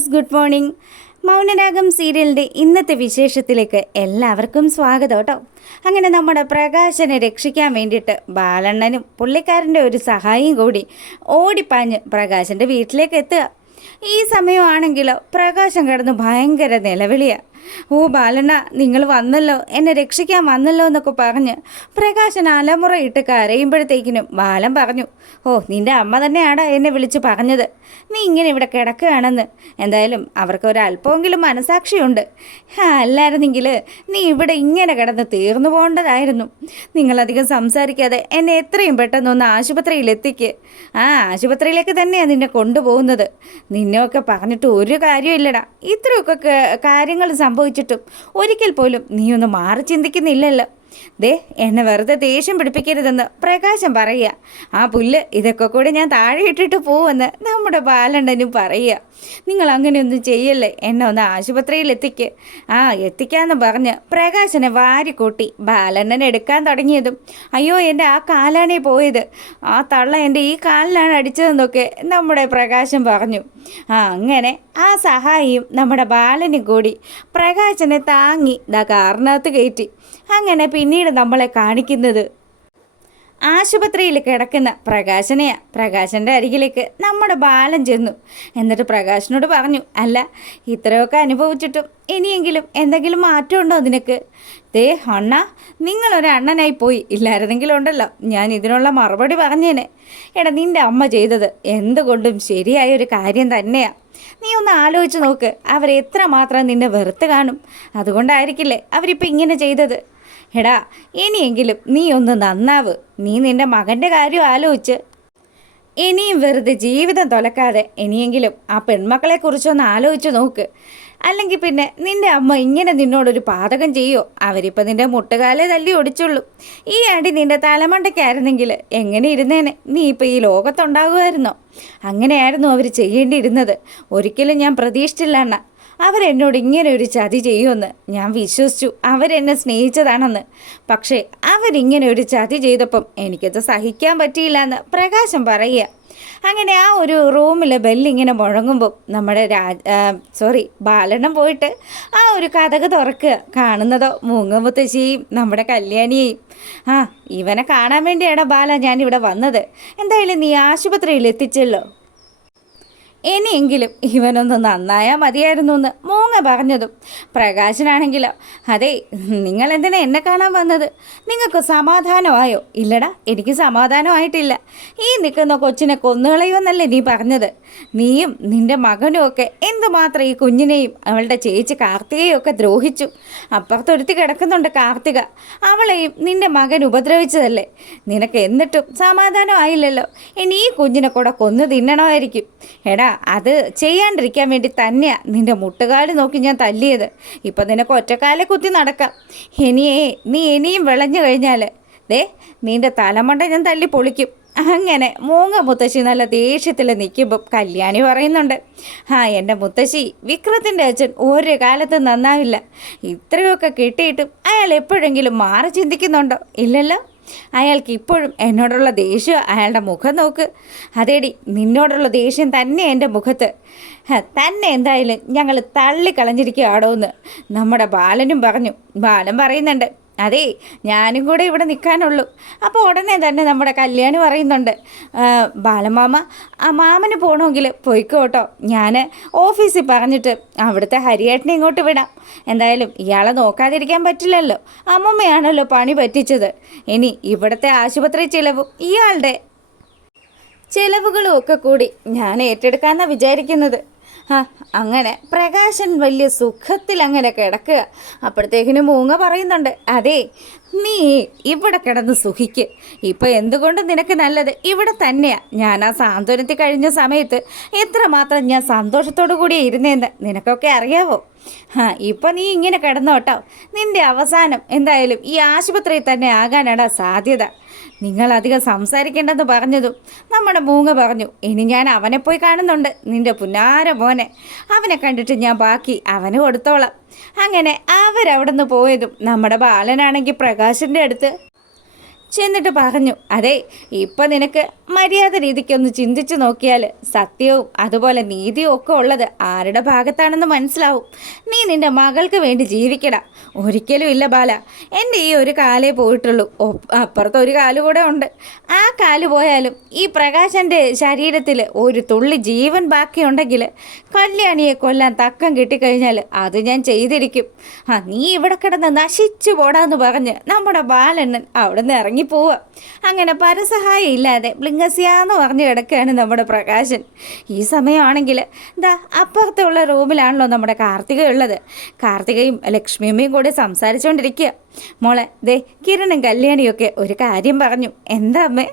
Viewers, good morning. Mounaragam സീരിയലിൻ്റെ ഇന്നത്തെ വിശേഷത്തിലേക്ക് എല്ലാവർക്കും സ്വാഗതം കേട്ടോ. അങ്ങനെ നമ്മുടെ പ്രകാശനെ രക്ഷിക്കാൻ വേണ്ടിയിട്ട് ബാലണ്ണനും പുള്ളിക്കാരൻ്റെ ഒരു സഹായിയും കൂടി ഓടിപ്പാഞ്ഞ് പ്രകാശൻ്റെ വീട്ടിലേക്ക് എത്തുക. ഈ സമയമാണെങ്കിലോ പ്രകാശം കിടന്ന് ഭയങ്കര നിലവിളിയാണ്. ഓ ബാലണ്ണ, നിങ്ങൾ വന്നല്ലോ, എന്നെ രക്ഷിക്കാൻ വന്നല്ലോ എന്നൊക്കെ പറഞ്ഞ് പ്രകാശൻ അലമുറയിട്ട് കരയുമ്പോഴത്തേക്കിനും ബാലൻ പറഞ്ഞു, ഓ നിൻ്റെ അമ്മ തന്നെയാടാ എന്നെ വിളിച്ച് പറഞ്ഞത്, നീ ഇങ്ങനെ ഇവിടെ കിടക്കുകയാണെന്ന്. എന്തായാലും അവർക്ക് ഒരല്പമെങ്കിലും മനസാക്ഷിയുണ്ട്. അല്ലായിരുന്നെങ്കിൽ നീ ഇവിടെ ഇങ്ങനെ കിടന്ന് തീർന്നു പോകേണ്ടതായിരുന്നു. നിങ്ങളധികം സംസാരിക്കാതെ എന്നെ എത്രയും പെട്ടെന്നൊന്ന് ആശുപത്രിയിൽ എത്തിക്ക്. ആ ആശുപത്രിയിലേക്ക് തന്നെയാണ് നിന്നെ കൊണ്ടുപോകുന്നത്. നിന്നെയൊക്കെ പറഞ്ഞിട്ട് ഒരു കാര്യമില്ലടാ. ഇത്രയൊക്കെ കാര്യങ്ങൾ സംഭവിച്ചിട്ടും ഒരിക്കൽ പോലും നീ ഒന്ന് മാറി ചിന്തിക്കുന്നില്ലല്ലോ. ദേ എന്നെ വെറുതെ ദേഷ്യം പിടിപ്പിക്കരുതെന്ന് പ്രകാശം പറയുക. ആ പുല്ല് ഇതൊക്കെ കൂടി ഞാൻ താഴെ ഇട്ടിട്ട് പോവെന്ന് നമ്മുടെ ബാലണ്ണനും പറയുക. നിങ്ങൾ അങ്ങനെയൊന്നും ചെയ്യല്ലേ, എന്നെ ഒന്ന് ആശുപത്രിയിൽ എത്തിക്ക്. എത്തിക്കാമെന്ന് പറഞ്ഞ് പ്രകാശനെ വാരിക്കൂട്ടി ബാലണ്ണനെ എടുക്കാൻ തുടങ്ങിയതും, അയ്യോ എൻ്റെ ആ കാലാണേ പോയത്, ആ തള്ള എൻ്റെ ഈ കാലിലാണ് അടിച്ചതെന്നൊക്കെ നമ്മുടെ പ്രകാശൻ പറഞ്ഞു. അങ്ങനെ ആ സഹായിയും നമ്മുടെ ബാലനും കൂടി പ്രകാശനെ താങ്ങി കാറിനകത്ത് കയറ്റി. അങ്ങനെ പിന്നീട് നമ്മളെ കാണിക്കുന്നത് ആശുപത്രിയിൽ കിടക്കുന്ന പ്രകാശനെയാണ്. പ്രകാശൻ്റെ അരികിലേക്ക് നമ്മുടെ ബാലൻ ചെന്നു. എന്നിട്ട് പ്രകാശനോട് പറഞ്ഞു, അല്ല ഇത്രയൊക്കെ അനുഭവിച്ചിട്ടും ഇനിയെങ്കിലും എന്തെങ്കിലും മാറ്റമുണ്ടോ നിനക്ക്? ദേ അണ്ണ, നിങ്ങളൊരു അണ്ണനായി പോയി. ഇല്ലായിരുന്നെങ്കിലും ഉണ്ടല്ലോ ഞാൻ ഇതിനുള്ള മറുപടി പറഞ്ഞേനെ. എടാ നിൻ്റെ അമ്മ ചെയ്തത് എന്തുകൊണ്ടും ശരിയായൊരു കാര്യം തന്നെയാണ്. നീ ഒന്ന് ആലോചിച്ച് നോക്ക്, അവരെത്രമാത്രം നിന്നെ വെറുത്ത് കാണും. അതുകൊണ്ടായിരിക്കില്ലേ അവരിപ്പോൾ ഇങ്ങനെ ചെയ്തത്. എടാ ഇനിയെങ്കിലും നീ ഒന്ന് നന്നാവ്. നീ നിൻ്റെ മകൻ്റെ കാര്യം ആലോചിച്ച് ഇനിയും വെറുതെ ജീവിതം തുലക്കാതെ ഇനിയെങ്കിലും ആ പെൺമക്കളെക്കുറിച്ചൊന്ന് ആലോചിച്ച് നോക്ക്. അല്ലെങ്കിൽ പിന്നെ നിൻ്റെ അമ്മ ഇങ്ങനെ നിന്നോടൊരു പാതകം ചെയ്യോ? അവരിപ്പോൾ നിൻ്റെ മുട്ടുകാലെ തല്ലി ഒടിച്ചുള്ളൂ. ഈ അടി നിൻ്റെ തലമണ്ടയ്ക്കായിരുന്നെങ്കിൽ എങ്ങനെ ഇരുന്നേനെ? നീ ഇപ്പോൾ ഈ ലോകത്തുണ്ടാകുമായിരുന്നോ? അങ്ങനെയായിരുന്നു അവർ ചെയ്യേണ്ടിയിരുന്നത്. ഒരിക്കലും ഞാൻ പ്രതീക്ഷിച്ചില്ല അണ്ണ, അവരെന്നോട് ഇങ്ങനെ ഒരു ചതി ചെയ്യുമെന്ന്. ഞാൻ വിശ്വസിച്ചു അവരെന്നെ സ്നേഹിച്ചതാണെന്ന്. പക്ഷേ അവരിങ്ങനെ ഒരു ചതി ചെയ്തപ്പം എനിക്കത് സഹിക്കാൻ പറ്റിയില്ല എന്ന് പ്രകാശം പറയുക. അങ്ങനെ ആ ഒരു റൂമിലെ ബെല്ലിങ്ങനെ മുഴങ്ങുമ്പോൾ നമ്മുടെ ബാലണ്ണം പോയിട്ട് ആ ഒരു കതക് തുറക്കുക. കാണുന്നതോ മൂങ്ങമുത്തശ്ശിയെയും നമ്മുടെ കല്യാണിയെയും. ഇവനെ കാണാൻ വേണ്ടിയാണോ ബാല ഞാനിവിടെ വന്നത്? എന്തായാലും നീ ആശുപത്രിയിൽ എത്തിച്ചല്ലോ. ഇനിയെങ്കിലും ഇവനൊന്ന് നന്നായാൽ മതിയായിരുന്നു എന്ന് മൂങ്ങ പറഞ്ഞതും പ്രകാശനാണെങ്കിലോ, അതെ നിങ്ങളെന്തിനാ എന്നെ കാണാൻ വന്നത്? നിങ്ങൾക്ക് സമാധാനമായോ? ഇല്ലടാ, എനിക്ക് സമാധാനമായിട്ടില്ല. ഈ നിൽക്കുന്ന കൊച്ചിനെ കൊന്നുകളയുമെന്നല്ലേ നീ പറഞ്ഞത്? നീയും നിൻ്റെ മകനും ഒക്കെ എന്തുമാത്രം ഈ കുഞ്ഞിനെയും അവളുടെ ചേച്ചി കാർത്തികയും ഒക്കെ ദ്രോഹിച്ചു. അപ്പുറത്തൊരുത്തി കിടക്കുന്നുണ്ട് കാർത്തിക, അവളെയും നിൻ്റെ മകൻ ഉപദ്രവിച്ചതല്ലേ? നിനക്ക് എന്നിട്ടും സമാധാനമായില്ലല്ലോ. ഇനി ഈ കുഞ്ഞിനെ കൂടെ കൊന്നു തിന്നണമായിരിക്കും. എടാ അത് ചെയ്യാണ്ടിരിക്കാൻ വേണ്ടി തന്നെയാണ് നിൻ്റെ മുട്ടുകാല് നോക്കി ഞാൻ തല്ലിയത്. ഇപ്പം നിനക്ക് ഒറ്റക്കാലെ കുത്തി നടക്കാം. നീ ഇനിയും വിളഞ്ഞു കഴിഞ്ഞാൽ ദേ നിൻ്റെ തലമണ്ട ഞാൻ തല്ലി പൊളിക്കും. അങ്ങനെ മൂങ്ങ മുത്തശ്ശി നല്ല ദേഷ്യത്തിൽ നിൽക്കുമ്പം കല്യാണി പറയുന്നുണ്ട്, എൻ്റെ മുത്തശ്ശി വിക്രത്തിൻ്റെ അച്ഛൻ ഒരു കാലത്തും നന്നാവില്ല. ഇത്രയൊക്കെ കിട്ടിയിട്ടും അയാൾ എപ്പോഴെങ്കിലും മാറി ചിന്തിക്കുന്നുണ്ടോ? ഇല്ലല്ലോ. അയാൾക്ക് ഇപ്പോഴും എന്നോടുള്ള ദേഷ്യം. അയാളുടെ മുഖം നോക്ക്. അതേടി നിന്നോടുള്ള ദേഷ്യം തന്നെ എൻ്റെ മുഖത്ത്. തന്നെ എന്തായാലും ഞങ്ങൾ തള്ളിക്കളഞ്ഞിരിക്കുകയാണോ എന്ന് നമ്മുടെ ബാലനും പറഞ്ഞു. ബാലൻ പറയുന്നുണ്ട്, അതേ ഞാനും കൂടെ ഇവിടെ നിൽക്കാനുള്ളൂ. അപ്പോൾ ഉടനെ തന്നെ നമ്മുടെ കല്യാണി പറയുന്നുണ്ട്, ബാലമാമ മാമന് പോകണമെങ്കിൽ പോയിക്കോട്ടോ, ഞാൻ ഓഫീസിൽ പറഞ്ഞിട്ട് അവിടുത്തെ ഹരിയേട്ടനെ ഇങ്ങോട്ട് വിടാം. എന്തായാലും ഇയാളെ നോക്കാതിരിക്കാൻ പറ്റില്ലല്ലോ, അമ്മമ്മയാണല്ലോ പണി പറ്റിച്ചത്. ഇനി ഇവിടുത്തെ ആശുപത്രി ചിലവും ഇയാളുടെ ചിലവുകളും ഒക്കെ കൂടി ഞാൻ ഏറ്റെടുക്കാമെന്നാണ് വിചാരിക്കുന്നത്. അങ്ങനെ പ്രകാശൻ വലിയ സുഖത്തിൽ അങ്ങനെ കിടക്കുക. അപ്പോഴത്തേക്കിനും മൂങ്ങ പറയുന്നുണ്ട്, അതെ നീ ഇവിടെ കിടന്ന് സുഖിക്ക്. ഇപ്പോൾ എന്തുകൊണ്ട് നിനക്ക് നല്ലത് ഇവിടെ തന്നെയാണ്. ഞാൻ ആ സാന്ത്വനത്തിൽ കഴിഞ്ഞ സമയത്ത് എത്രമാത്രം ഞാൻ സന്തോഷത്തോടു കൂടി ഇരുന്നേന്ന് നിനക്കൊക്കെ അറിയാവോ? ഇപ്പം നീ ഇങ്ങനെ കിടന്നോട്ടോ. നിൻ്റെ അവസാനം എന്തായാലും ഈ ആശുപത്രിയിൽ തന്നെ ആകാനാണ് സാധ്യത. നിങ്ങളധികം സംസാരിക്കേണ്ടെന്ന് പറഞ്ഞതും നമ്മുടെ മൂങ്ങ പറഞ്ഞു, ഇനി ഞാൻ അവനെ പോയി കാണുന്നുണ്ട്, നിൻ്റെ പുന്നാര മോനെ. അവനെ കണ്ടിട്ട് ഞാൻ ബാക്കി അവന് കൊടുത്തോളാം. അങ്ങനെ അവരവിടെ നിന്ന് പോയതും നമ്മുടെ ബാലനാണെങ്കിൽ പ്രകാശിൻ്റെ അടുത്ത് ചെന്നിട്ട് പറഞ്ഞു, അതെ, ഇപ്പം നിനക്ക് മര്യാദ രീതിക്കൊന്ന് ചിന്തിച്ചു നോക്കിയാൽ സത്യവും അതുപോലെ നീതിയും ഒക്കെ ഉള്ളത് ആരുടെ ഭാഗത്താണെന്ന് മനസ്സിലാവും. നീ നിൻ്റെ മകൾക്ക് വേണ്ടി ജീവിക്കടാ. ഒരിക്കലും ഇല്ല ബാല, എൻ്റെ ഈ ഒരു കാലേ പോയിട്ടുള്ളൂ. അപ്പുറത്ത് ഒരു കാല് കൂടെ ഉണ്ട്. ആ കാല് പോയാലും ഈ പ്രകാശൻ്റെ ശരീരത്തിൽ ഒരു തുള്ളി ജീവൻ ബാക്കിയുണ്ടെങ്കിൽ കല്യാണിയെ കൊല്ലാൻ തക്കം കിട്ടിക്കഴിഞ്ഞാൽ അത് ഞാൻ ചെയ്തിരിക്കും. നീ ഇവിടെ കിടന്ന് നശിച്ചു പോടാന്ന് പറഞ്ഞ് നമ്മുടെ ബാലണ്ണൻ അവിടെ നിന്ന് ഇറങ്ങിപ്പോവുക. അങ്ങനെ പരസഹായം ഇല്ലാതെ ബ്ലിങ്കസ്യാന്ന് പറഞ്ഞു കിടക്കുകയാണ് നമ്മുടെ പ്രകാശൻ. ഈ സമയമാണെങ്കിൽ ദാ അപ്പുറത്തുള്ള റൂമിലാണല്ലോ നമ്മുടെ കാർത്തിക ഉള്ളത്. കാർത്തികയും ലക്ഷ്മിയമ്മയും കൂടി സംസാരിച്ചുകൊണ്ടിരിക്കുക. മോളെ, ദേ കിരണും കല്യാണിയൊക്കെ ഒരു കാര്യം പറഞ്ഞു. എന്താ അമ്മേ?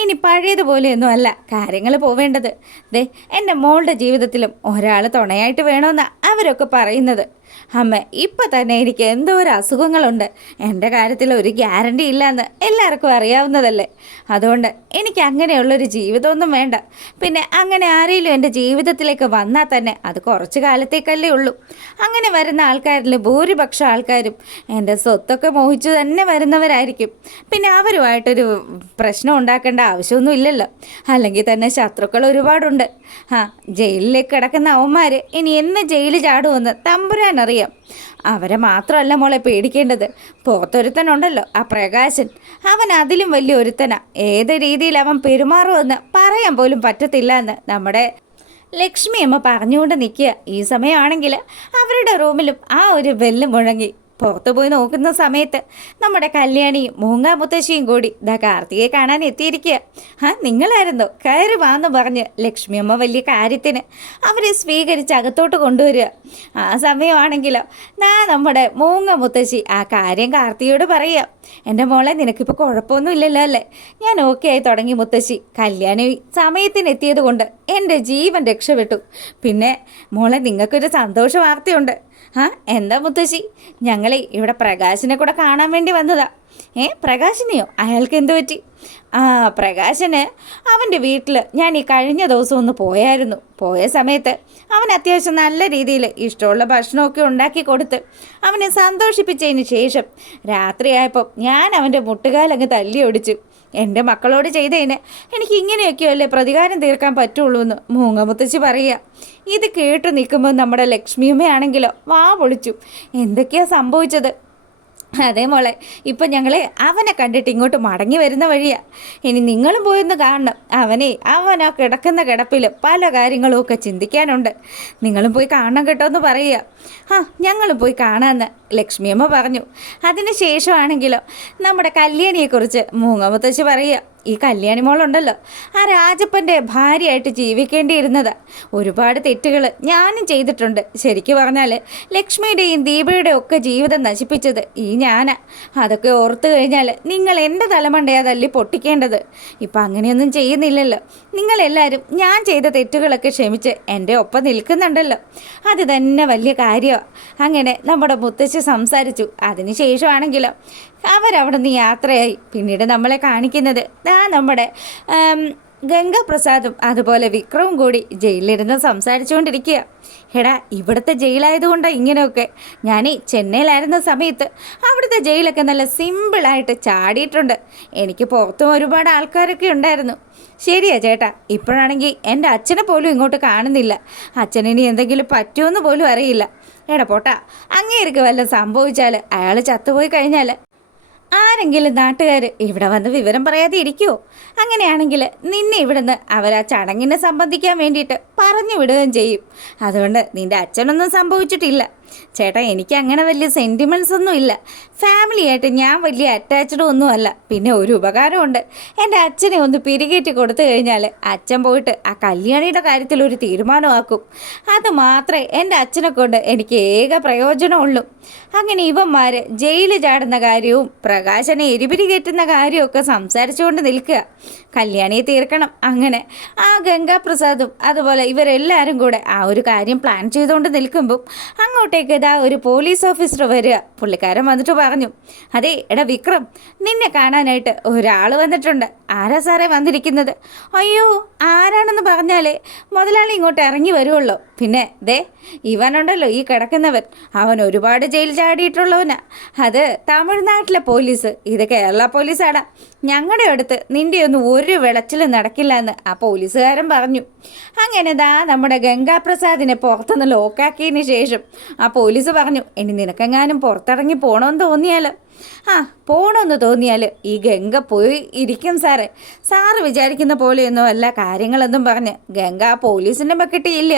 ഇനി പഴയതുപോലെയൊന്നും അല്ല കാര്യങ്ങൾ പോവേണ്ടത്. ദേ എൻ്റെ മോളുടെ ജീവിതത്തിലും ഒരാൾ തുണയായിട്ട് വേണമെന്നാണ് അവരൊക്കെ പറയുന്നത്. അമ്മ, ഇപ്പം തന്നെ എനിക്ക് എന്തോ ഒരു അസുഖങ്ങളുണ്ട്. എൻ്റെ കാര്യത്തിൽ ഒരു ഗ്യാരണ്ടി ഇല്ലയെന്ന് എല്ലാവർക്കും അറിയാവുന്നതല്ലേ. അതുകൊണ്ട് എനിക്ക് അങ്ങനെയുള്ളൊരു ജീവിതമൊന്നും വേണ്ട. പിന്നെ അങ്ങനെ ആരെങ്കിലും എൻ്റെ ജീവിതത്തിലേക്ക് വന്നാൽ തന്നെ അത് കുറച്ച് കാലത്തേക്കല്ലേ ഉള്ളൂ. അങ്ങനെ വരുന്ന ആൾക്കാരിൽ ഭൂരിപക്ഷം ആൾക്കാരും എൻ്റെ സ്വത്തൊക്കെ മോഹിച്ചു തന്നെ വരുന്നവരായിരിക്കും. പിന്നെ അവരുമായിട്ടൊരു പ്രശ്നം ഉണ്ടാക്കേണ്ട ആവശ്യമൊന്നും ഇല്ലല്ലോ. അല്ലെങ്കിൽ തന്നെ ശത്രുക്കൾ ഒരുപാടുണ്ട്. ജയിലിലേക്ക് കിടക്കുന്ന അവന്മാർ ഇനി എന്ന് ജയിലിൽ ചാടുമെന്ന് തമ്പുരാനറിയാം. അവരെ മാത്രമല്ല മോളെ പേടിക്കേണ്ടത്. പുറത്തൊരുത്തനുണ്ടല്ലോ, ആ പ്രകാശൻ. അവൻ അതിലും വലിയ ഒരുത്തനാ. ഏത് രീതിയിൽ അവൻ പെരുമാറുമെന്ന് പറയാൻ പോലും പറ്റത്തില്ല എന്ന് നമ്മുടെ ലക്ഷ്മി അമ്മ പറഞ്ഞുകൊണ്ട് നിൽക്കുക. ഈ സമയമാണെങ്കിൽ അവരുടെ റൂമിലും ആ ഒരു ബെല്ല് മുഴങ്ങി. പുറത്തു പോയി നോക്കുന്ന സമയത്ത് നമ്മുടെ കല്യാണിയും മൂങ്ങാ മുത്തശ്ശിയും കൂടി ദാ കാർത്തികയെ കാണാൻ എത്തിയിരിക്കുക. നിങ്ങളായിരുന്നോ? കയറി വാന്ന് പറഞ്ഞ് ലക്ഷ്മിയമ്മ വലിയ കാര്യത്തിന് അവരെ സ്വീകരിച്ച് അകത്തോട്ട് കൊണ്ടുവരിക. ആ സമയമാണെങ്കിലോ നമ്മുടെ മൂങ്ങ മുത്തശ്ശി ആ കാര്യം കാർത്തികയോട് പറയുക. എൻ്റെ മോളെ, നിനക്കിപ്പോൾ കുഴപ്പമൊന്നും ഇല്ലല്ലോ അല്ലേ? ഞാൻ ഓക്കെ ആയി തുടങ്ങി മുത്തശ്ശി. കല്യാണി സമയത്തിനെത്തിയത് കൊണ്ട് എൻ്റെ ജീവൻ രക്ഷപ്പെട്ടു. പിന്നെ മോളെ, നിങ്ങൾക്കൊരു സന്തോഷ വാർത്തയുണ്ട്. എന്താ മുത്തശ്ശി? ഞങ്ങളെ ഇവിടെ പ്രകാശിനെ കൂടെ കാണാൻ വേണ്ടി വന്നതാ. പ്രകാശിനെയോ? അയാൾക്ക് എന്തു പറ്റി? പ്രകാശന് അവൻ്റെ വീട്ടിൽ ഞാൻ ഈ കഴിഞ്ഞ ദിവസം ഒന്ന് പോയായിരുന്നു. പോയ സമയത്ത് അവൻ അത്യാവശ്യം നല്ല രീതിയിൽ ഇഷ്ടമുള്ള ഭക്ഷണമൊക്കെ ഉണ്ടാക്കി കൊടുത്ത് അവനെ സന്തോഷിപ്പിച്ചതിന് ശേഷം രാത്രിയായപ്പോൾ ഞാൻ അവൻ്റെ മുട്ടുകാലങ്ങ് തല്ലി ഒടിച്ചു. എൻ്റെ മക്കളോട് ചെയ്തതിന് എനിക്ക് ഇങ്ങനെയൊക്കെയല്ലേ പ്രതികാരം തീർക്കാൻ പറ്റുള്ളൂ എന്ന് മൂങ്ങമുത്തശ്ശി പറയുക. ഇത് കേട്ടു നിൽക്കുമ്പോൾ നമ്മുടെ ലക്ഷ്മിയമ്മയാണെങ്കിലോ വാ പൊളിച്ചു. എന്തൊക്കെയാണ് സംഭവിച്ചത്? അതേ മോളെ, ഇപ്പം ഞങ്ങൾ അവനെ കണ്ടിട്ട് ഇങ്ങോട്ട് മടങ്ങി വരുന്ന വഴിയാണ്. ഇനി നിങ്ങളും പോയെന്ന് കാണണം. അവനോ കിടക്കുന്ന കിടപ്പിൽ പല കാര്യങ്ങളും ഒക്കെ ചിന്തിക്കാനുണ്ട്. നിങ്ങളും പോയി കാണണം കേട്ടോ എന്ന് പറയുക. ഞങ്ങളും പോയി കാണാമെന്ന് ലക്ഷ്മിയമ്മ പറഞ്ഞു. അതിന് ശേഷമാണെങ്കിലോ നമ്മുടെ കല്യാണിയെക്കുറിച്ച് മൂങ്ങമുത്തശ്ശി പറയുക. ഈ കല്യാണി മോളുണ്ടല്ലോ, ആ രാജപ്പൻ്റെ ഭാര്യയായിട്ട് ജീവിക്കേണ്ടിയിരുന്നത്. ഒരുപാട് തെറ്റുകൾ ഞാനും ചെയ്തിട്ടുണ്ട്. ശരിക്കും പറഞ്ഞാൽ ലക്ഷ്മിയുടെയും ദീപയുടെയും ഒക്കെ ജീവിതം നശിപ്പിച്ചത് ഈ ഞാനാ. അതൊക്കെ ഓർത്തു കഴിഞ്ഞാൽ നിങ്ങൾ എൻ്റെ തലമണ്ടയാ തല്ലി പൊട്ടിക്കേണ്ടത്. ഇപ്പം അങ്ങനെയൊന്നും ചെയ്യുന്നില്ലല്ലോ. നിങ്ങളെല്ലാവരും ഞാൻ ചെയ്ത തെറ്റുകളൊക്കെ ക്ഷമിച്ച് എൻ്റെ ഒപ്പം നിൽക്കുന്നുണ്ടല്ലോ. അത് തന്നെ വലിയ കാര്യമാണ്. അങ്ങനെ നമ്മുടെ മുത്തശ്ശി സംസാരിച്ചു. അതിന് ശേഷമാണെങ്കിലോ അവരവിടെ നിന്ന് യാത്രയായി. പിന്നീട് നമ്മളെ കാണിക്കുന്നത് നമ്മുടെ ഗംഗാപ്രസാദും അതുപോലെ വിക്രവും കൂടി ജയിലിലിരുന്ന് സംസാരിച്ചുകൊണ്ടിരിക്കുക. എടാ, ഇവിടുത്തെ ജയിലായതുകൊണ്ടാണ് ഇങ്ങനെയൊക്കെ. ഞാൻ ചെന്നൈയിലായിരുന്ന സമയത്ത് അവിടുത്തെ ജയിലൊക്കെ നല്ല സിമ്പിളായിട്ട് ചാടിയിട്ടുണ്ട്. എനിക്ക് പുറത്തും ഒരുപാട് ആൾക്കാരൊക്കെ ഉണ്ടായിരുന്നു. ശരിയാ ചേട്ടാ, ഇപ്പോഴാണെങ്കിൽ എൻ്റെ അച്ഛനെ പോലും ഇങ്ങോട്ട് കാണുന്നില്ല. അച്ഛനിനി എന്തെങ്കിലും പറ്റുമെന്ന് പോലും അറിയില്ല. എടാ പോട്ടാ, അങ്ങേർക്ക് വല്ലതും സംഭവിച്ചാൽ, അയാൾ ചത്തുപോയി കഴിഞ്ഞാൽ ആരെങ്കിലും നാട്ടുകാർ ഇവിടെ വന്ന് വിവരം പറയാതെ ഇരിക്കുമോ? അങ്ങനെയാണെങ്കിൽ നിന്നെ ഇവിടുന്ന് അവരാ ചടങ്ങിനെ സംബന്ധിക്കാൻ വേണ്ടിയിട്ട് പറഞ്ഞു വിടുകയും ചെയ്യും. അതുകൊണ്ട് നിൻ്റെ അച്ഛനൊന്നും സംഭവിച്ചിട്ടില്ല ചേട്ടാ. എനിക്ക് അങ്ങനെ വലിയ സെൻറ്റിമെൻറ്റ്സ് ഒന്നും ഇല്ല. ഫാമിലിയായിട്ട് ഞാൻ വലിയ അറ്റാച്ച്ഡും ഒന്നുമല്ല. പിന്നെ ഒരു ഉപകാരമുണ്ട്. എൻ്റെ അച്ഛനെ ഒന്ന് പിരികേറ്റി കൊടുത്തു കഴിഞ്ഞാൽ അച്ഛൻ പോയിട്ട് ആ കല്യാണിയുടെ കാര്യത്തിൽ ഒരു തീരുമാനമാക്കും. അത് മാത്രമേ എൻ്റെ അച്ഛനെ കൊണ്ട് എനിക്ക് ഏക പ്രയോജനമുള്ളൂ. അങ്ങനെ ഇവന്മാർ ജയിലിൽ ചാടുന്ന കാര്യവും പ്രകാശനെ എരിപിരി കയറ്റുന്ന കാര്യമൊക്കെ സംസാരിച്ചുകൊണ്ട് നിൽക്കുക. കല്യാണിയെ തീർക്കണം. അങ്ങനെ ആ ഗംഗാപ്രസാദും അതുപോലെ ഇവരെല്ലാവരും കൂടെ ആ ഒരു കാര്യം പ്ലാൻ ചെയ്തുകൊണ്ട് നിൽക്കുമ്പം അങ്ങോട്ടേക്ക് ഇതാ ഒരു പോലീസ് ഓഫീസർ വരിക. പുള്ളിക്കാരൻ വന്നിട്ട് പറഞ്ഞു, അതെ എടാ വിക്രം, നിന്നെ കാണാനായിട്ട് ഒരാൾ വന്നിട്ടുണ്ട്. ആരാ സാറേ വന്നിരിക്കുന്നത്? അയ്യോ, ആരാണെന്ന് പറഞ്ഞാലേ മുതലാളി ഇങ്ങോട്ട് ഇറങ്ങി വരുള്ളൂ. പിന്നെ ദേ ഇവനുണ്ടല്ലോ ഈ കിടക്കുന്നവൻ, അവൻ ഒരുപാട് ജയിൽ ചാടിയിട്ടുള്ളവനാ. അത് തമിഴ്നാട്ടിലെ പോലീസ്, ഇത് കേരള പോലീസാടാ. ഞങ്ങളുടെ അടുത്ത് നിൻ്റെ ഒന്നും ഒരു വിളച്ചിലും നടക്കില്ല എന്ന് ആ പോലീസുകാരൻ പറഞ്ഞു. അങ്ങനെ ദാ നമ്മുടെ ഗംഗാപ്രസാദിനെ പുറത്തുനിന്ന് ലോക്കാക്കിയതിന് ശേഷം ആ പോലീസ് പറഞ്ഞു, ഇനി നിനക്കെങ്ങാനും പുറത്തിറങ്ങി പോകണമെന്ന് തോന്നിയാലോ, പോകണമെന്ന് തോന്നിയാൽ ഈ ഗംഗ പോയി ഇരിക്കും സാറ് വിചാരിക്കുന്ന പോലെയൊന്നും അല്ല കാര്യങ്ങളെന്നും പറഞ്ഞ് ഗംഗ ആ പോലീസിൻ്റെ ബക്കറ്റിയില്ല.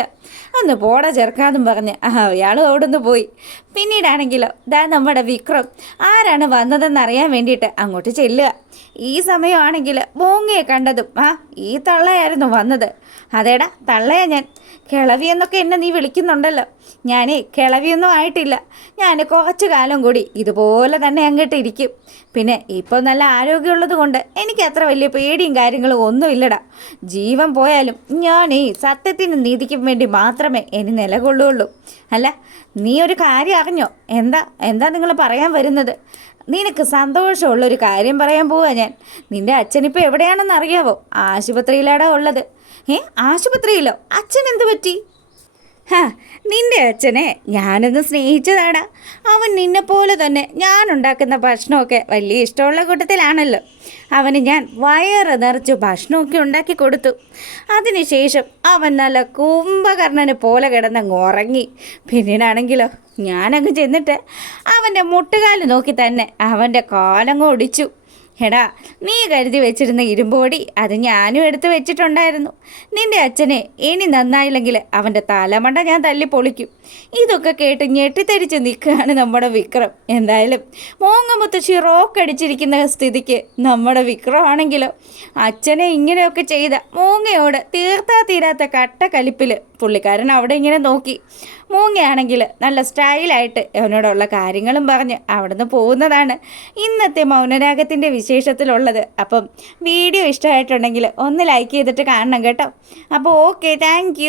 ഒന്ന് പോടാ ചെറുക്കാന്നും പറഞ്ഞ് അയാളും അവിടെ നിന്ന് പോയി. പിന്നീടാണെങ്കിലോ ദാ നമ്മുടെ വിക്രം ആരാണ് വന്നതെന്നറിയാൻ വേണ്ടിയിട്ട് അങ്ങോട്ട് ചെല്ലുക. ഈ സമയമാണെങ്കിൽ മോങ്ങയെ കണ്ടതും ഈ തള്ളയായിരുന്നു വന്നത്. അതേടാ തള്ളയാ ഞാൻ. കിളവിയെന്നൊക്കെ എന്നെ നീ വിളിക്കുന്നുണ്ടല്ലോ. ഞാനേ കിളവിയൊന്നും ആയിട്ടില്ല. ഞാൻ കുറച്ചു കാലം കൂടി ഇതുപോലെ തന്നെ അങ്ങോട്ട് ഇരിക്കും. പിന്നെ ഇപ്പോൾ നല്ല ആരോഗ്യമുള്ളത് കൊണ്ട് എനിക്ക് അത്ര വലിയ പേടിയും കാര്യങ്ങളും ഒന്നുമില്ലടാ. ജീവൻ പോയാലും ഞാൻ ഈ സത്യത്തിനും നീതിക്കും വേണ്ടി മാത്രമേ ഇനി നിലകൊള്ളുകയുള്ളൂ. അല്ല നീ ഒരു കാര്യം അറിഞ്ഞോ? എന്താ നിങ്ങൾ പറയാൻ വരുന്നത്? നിനക്ക് സന്തോഷമുള്ളൊരു കാര്യം പറയാൻ പോവാ ഞാൻ. നിൻ്റെ അച്ഛനിപ്പോൾ എവിടെയാണെന്ന് അറിയാവോ? ആശുപത്രിയിലാടാ ഉള്ളത്. ആശുപത്രിയിലോ? അച്ഛൻ എന്ത് പറ്റി? നിൻ്റെ അച്ഛനെ ഞാനൊന്ന് സ്നേഹിച്ചതാടാ. അവൻ നിന്നെപ്പോലെ തന്നെ ഞാനുണ്ടാക്കുന്ന ഭക്ഷണമൊക്കെ വലിയ ഇഷ്ടമുള്ള കൂട്ടത്തിലാണല്ലോ. അവന് ഞാൻ വയറ് നിറച്ച് ഭക്ഷണമൊക്കെ ഉണ്ടാക്കി കൊടുത്തു. അതിനുശേഷം അവൻ നല്ല കുംഭകർണനെ പോലെ കിടന്നങ്ങ് ഉറങ്ങി. പിന്നീടാണെങ്കിലോ ഞാനങ്ങ് ചെന്നിട്ട് അവൻ്റെ മുട്ടുകാല് നോക്കി തന്നെ അവൻ്റെ കാലങ്ങ് ഒടിച്ചു. എടാ നീ കരുതി വെച്ചിരുന്ന ഇരുമ്പോടി അത് ഞാനും എടുത്ത് വെച്ചിട്ടുണ്ടായിരുന്നു. നിൻ്റെ അച്ഛനെ ഇനി നന്നായില്ലെങ്കിൽ അവൻ്റെ തലമണ്ട ഞാൻ തല്ലി പൊളിക്കും. ഇതൊക്കെ കേട്ട് ഞെട്ടിത്തരിച്ച് നിൽക്കുകയാണ് നമ്മുടെ വിക്രം. എന്തായാലും മോങ്ങമുത്തശ്ശി റോക്കടിച്ചിരിക്കുന്ന സ്ഥിതിക്ക് നമ്മുടെ വിക്രം ആണെങ്കിലോ അച്ഛനെ ഇങ്ങനെയൊക്കെ ചെയ്ത മൂങ്ങയോട് തീരാത്ത കട്ട കലിപ്പിൽ പുള്ളിക്കാരൻ അവിടെ ഇങ്ങനെ നോക്കി. മൂങ്ങയാണെങ്കിൽ നല്ല സ്റ്റൈലായിട്ട് അവനോടുള്ള കാര്യങ്ങളും പറഞ്ഞ് അവിടെ നിന്ന് പോകുന്നതാണ് ഇന്നത്തെ മൗനരാഗത്തിൻ്റെ വിശേഷത്തിലുള്ളത്. അപ്പം വീഡിയോ ഇഷ്ടമായിട്ടുണ്ടെങ്കിൽ ഒന്ന് ലൈക്ക് ചെയ്തിട്ട് കാണണം കേട്ടോ. അപ്പോൾ ഓക്കെ, താങ്ക്